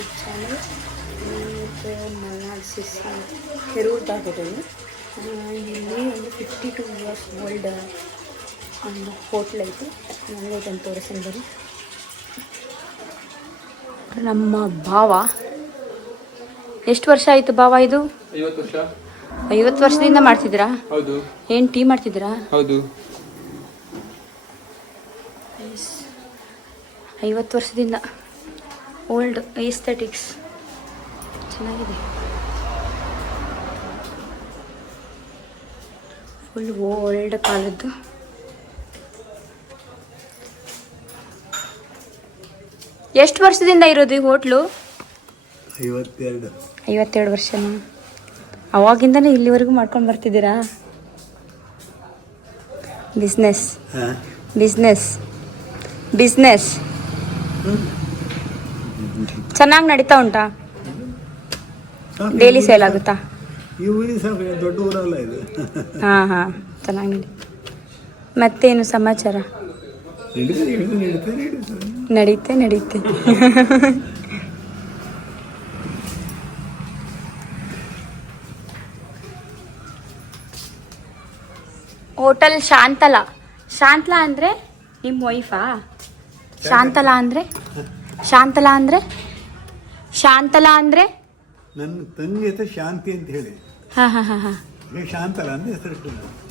YouTube channel ಮತ್ತು Malnad CC ಹೆರೂರ್ದ hotel. ಇಲ್ಲಿ ಒಂದು 52 ಇಯರ್ಸ್ ಓಲ್ಡ್ ಒಂದು ಹೋಟ್ಲ್ ಐತಿ. ನನಗೆ ಇದನ್ನು ತೋರಿಸ್ತೀನಿ ಬರೀ. ನಮ್ಮ ಭಾವ, ಎಷ್ಟು ವರ್ಷ ಆಯಿತು ಭಾವ ಇದು? 50 ವರ್ಷ. 50 ವರ್ಷದಿಂದ ಮಾಡ್ತಿದ್ದೀರಾ? ಹೌದು. ಏನು ಟೀ ಮಾಡ್ತಿದ್ದೀರಾ? ಹೌದು. 50 ವರ್ಷದಿಂದ ಓಲ್ಡ್ ಏಸ್ಥೆಟಿಕ್ಸ್ ಚೆನ್ನಾಗಿದೆ. ಫುಲ್ ಓಲ್ಡ್ ಕಾಲದ್ದು. ಎಷ್ಟು ವರ್ಷದಿಂದ ಇರೋದು ಈ ಹೋಟ್ಲು? 52 ವರ್ಷನ? ಅವಾಗಿಂದನೇ ಇಲ್ಲಿವರೆಗೂ ಮಾಡ್ಕೊಂಡು ಬರ್ತಿದ್ದೀರಾ? ಬಿಸ್ನೆಸ್ ಬಿಸ್ನೆಸ್ ಬಿಸ್ನೆಸ್ ಚೆನ್ನಾಗಿ ನಡೀತಾ ಉಂಟಾ? ಡೈಲಿ ಸೇಲ್ ಆಗುತ್ತಾ? ದೊಡ್ಡ ಊರಲ್ಲ ಇದು. ಹಾಂ ಹಾಂ, ಚೆನ್ನಾಗಿ ನಡಿ. ಮತ್ತೇನು ಸಮಾಚಾರ? ನಡೀತೆ. ಹೋಟೆಲ್ ಶಾಂತಲಾ. ಶಾಂತಲಾ ಅಂದರೆ ನಿಮ್ಮ ವೈಫಾ? ಶಾಂತಲಾ ಅಂದರೆ ನನ್ನ ತಂಗಿ ಹೆಸರು ಶಾಂತಿ ಅಂತ ಹೇಳಿ. ಹಾಂ. ಶಾಂತಲಾ ಅಂತ ಹೆಸರು.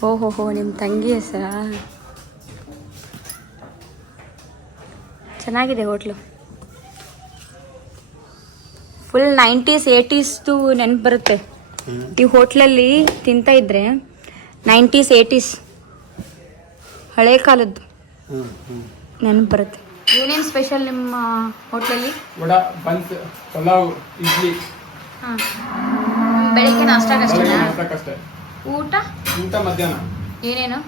ಓಹೋ, ನಿಮ್ಮ ತಂಗಿ ಹೆಸರಾ? ಚೆನ್ನಾಗಿದೆ ಹೋಟ್ಲು. ಫುಲ್ 90s 80s ನೆನಪು ಬರುತ್ತೆ. ಈ ಹೋಟ್ಲಲ್ಲಿ ತಿಂತಾ ಇದ್ರೆ 90s 80s ಹಳೆ ಕಾಲದ್ದು ನೆನಪು ಬರುತ್ತೆ. ಏನೇನು ಸ್ಪೆಷಲ್ ನಿಮ್ಮ ಹೋಟ್ಲಲ್ಲಿ? ವಡಾ, ಬನ್ಸ್, ಪಲಾವ್, ಇಡ್ಲಿ. ಹಾಂ, ಬೆಳಿಗ್ಗೆ ನಾಷ್ಟಕ್ಕಷ್ಟೇ. ಊಟ ಮಧ್ಯಾಹ್ನ ಏನೇನು?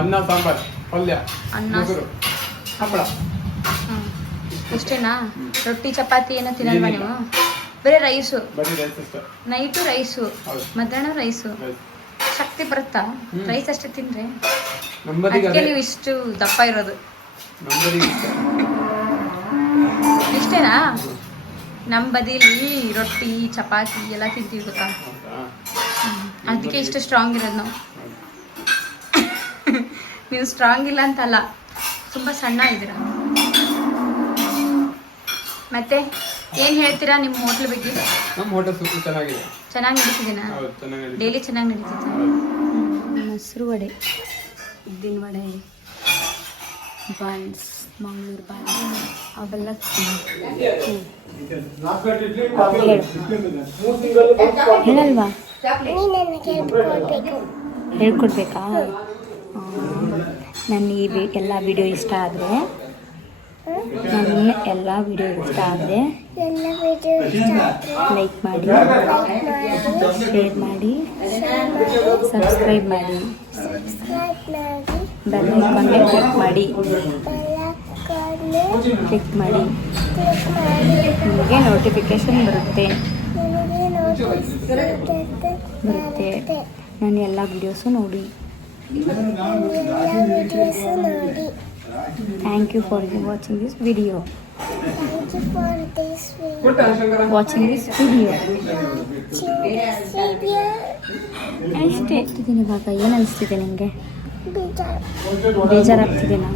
ಅನ್ನ, ಸಾಂಬಾರ್, ಪಲ್ಯ, ಮೊಸರು, ಹಪ್ಪಳ. ಇಷ್ಟೇನಾ? ರೊಟ್ಟಿ ಚಪಾತಿ ಏನೋ ತಿನ್ನಲ್ವಾ ನೀವು? ಬರೀ ರೈಸು? ನೈಟು ರೈಸು, ಮಧ್ಯಾಹ್ನ ರೈಸು. ಶಕ್ತಿ ಬರುತ್ತಾ ರೈಸ್ ಅಷ್ಟೇ ತಿಂದ್ರೆ? ಅದಕ್ಕೆ ನೀವು ಇಷ್ಟು ದಪ್ಪ ಇರೋದು. ಇಷ್ಟೇನಾ? ನಮ್ಮ ಬದಿಲಿ ರೊಟ್ಟಿ ಚಪಾತಿ ಎಲ್ಲ ತಿಂತೀವಿ ಗೊತ್ತಾ, ಅದಕ್ಕೆ ಇಷ್ಟು ಸ್ಟ್ರಾಂಗ್ ಇರೋದು ನಾವು. ನೀವು ಸ್ಟ್ರಾಂಗ್ ಇಲ್ಲ ಅಂತಲ್ಲ, ತುಂಬ ಸಣ್ಣ ಇದ್ದೀರಾ. ಮತ್ತೆ ಏನು ಹೇಳ್ತೀರಾ ನಿಮ್ಮ ಹೋಟ್ಲ್ ಬಗ್ಗೆ? ನಮ್ಮ ಹೋಟೆಲ್ ಚೆನ್ನಾಗಿದೆ. ಚೆನ್ನಾಗಿ ನಡೀತಿದ್ದೀನಾ? ಡೈಲಿ ಚೆನ್ನಾಗಿ ನಡೀತಿತ್ತು. ಮೊಸರು ವಡೆ, ಉದ್ದಿನ ವಡೆ, ಬನ್ಸ್, ಮಂಗಳೂರು ಬನ್ಸ್ ಅವೆಲ್ಲ ಹೇಳಲ್ವಾ? ಹೇಳ್ಕೊಡ್ಬೇಕಾ? ನನ್ನ ಎಲ್ಲ ವಿಡಿಯೋ ಇಷ್ಟ ಆದರೆ ಲೈಕ್ ಮಾಡಿ, ಶೇರ್ ಮಾಡಿ, ಸಬ್ಸ್ಕ್ರೈಬ್ ಮಾಡಿ, ಬೆಲ್ ಐಕಾನ್ಗೆ ಕ್ಲಿಕ್ ಮಾಡಿ. ನಿಮಗೆ ನೋಟಿಫಿಕೇಶನ್ ಬರುತ್ತೆ. ನನ್ನ ಎಲ್ಲ ವಿಡಿಯೋಸು ನೋಡಿ. Thank you for watching this video. ಅಷ್ಟೇ. ಇವಾಗ ಏನು ಅನಿಸ್ತಿದೆ ನಿಮಗೆ? ಬೇಜಾರಾಗ್ತಿದೆನಾ?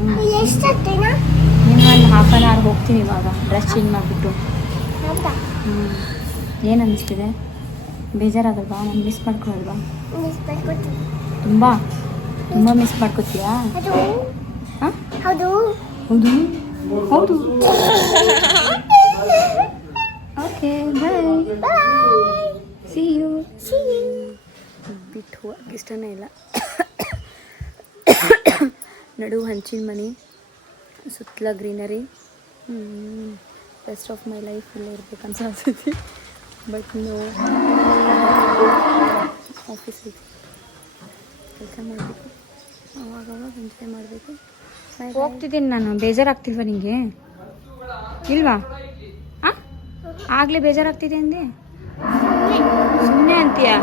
ಇನ್ನು ಒಂದು ಹಾಫ್ ಆನ್ ಅವರ್ ಹೋಗ್ತೀನಿ ಇವಾಗ ಡ್ರೆಸ್ ಚೇಂಜ್ ಮಾಡಿಬಿಟ್ಟು. ಏನು ಅನಿಸ್ತಿದೆ? ಬೇಜಾರಾಗಲ್ವಾ? ನಾನು ಮಿಸ್ ಮಾಡ್ಕೊಳಲ್ವಾ? ತುಂಬ ಮಿಸ್ ಮಾಡ್ಕೊತೀಯಾ? ಹೌದು. Okay, bye. See you. ಬಿಟ್ಟು ಹೋಗಕ್ಕೆ ಇಷ್ಟನೇ ಇಲ್ಲ. ನಡುವು ಹಂಚಿನ ಮನೆ, ಸುತ್ತಲ greenery. Best of my life ಇಲ್ಲೇ ಇರ್ಬೇಕು ಅನ್ಸತಿ. ಬಟ್ ನೋ, ಆಫೀಸ್ ಐತಿ, ಕೆಲಸ ಮಾಡಬೇಕು, ಅವಾಗವಾಗ ಎಂಜಾಯ್ ಮಾಡಬೇಕು. ಹೋಗ್ತಿದ್ದೀನಿ ನಾನು. ಬೇಜಾರಾಗ್ತಿಲ್ವಾ ನಿಮಗೆ? ಇಲ್ವಾ? ಆಗಲೇ ಬೇಜಾರಾಗ್ತಿದೆ ಅಂದೆ. ಸುಮ್ಮನೆ ಅಂತೀಯಾ?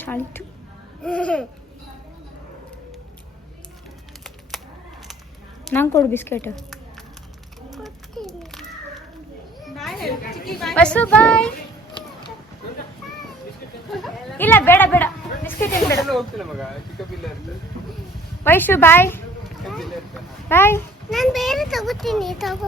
ಚಾಲಿಟ್ಟು ನಂಗೆ ಕೊಡು ಬಿಸ್ಕೆಟ್. ಬಸ್ಸು ಬಾಯ್. ಇಲ್ಲ ಬೇಡ ಬೇಡ ಬಿಸ್ಕೆಟ್ ಏನು ಬೇಡ. ಹೋಗ್ತಿಲ್ಲ ಮಗ, ಚಿಕ್ಕ ಬಿಲ್ಲ ಇರ್ತದೆ. ವೈಶು ಬಾಯ್ ಬಾಯ್. ನಾನು ಬೇರೆ ತಗೋತೀನಿ ತಗೋ.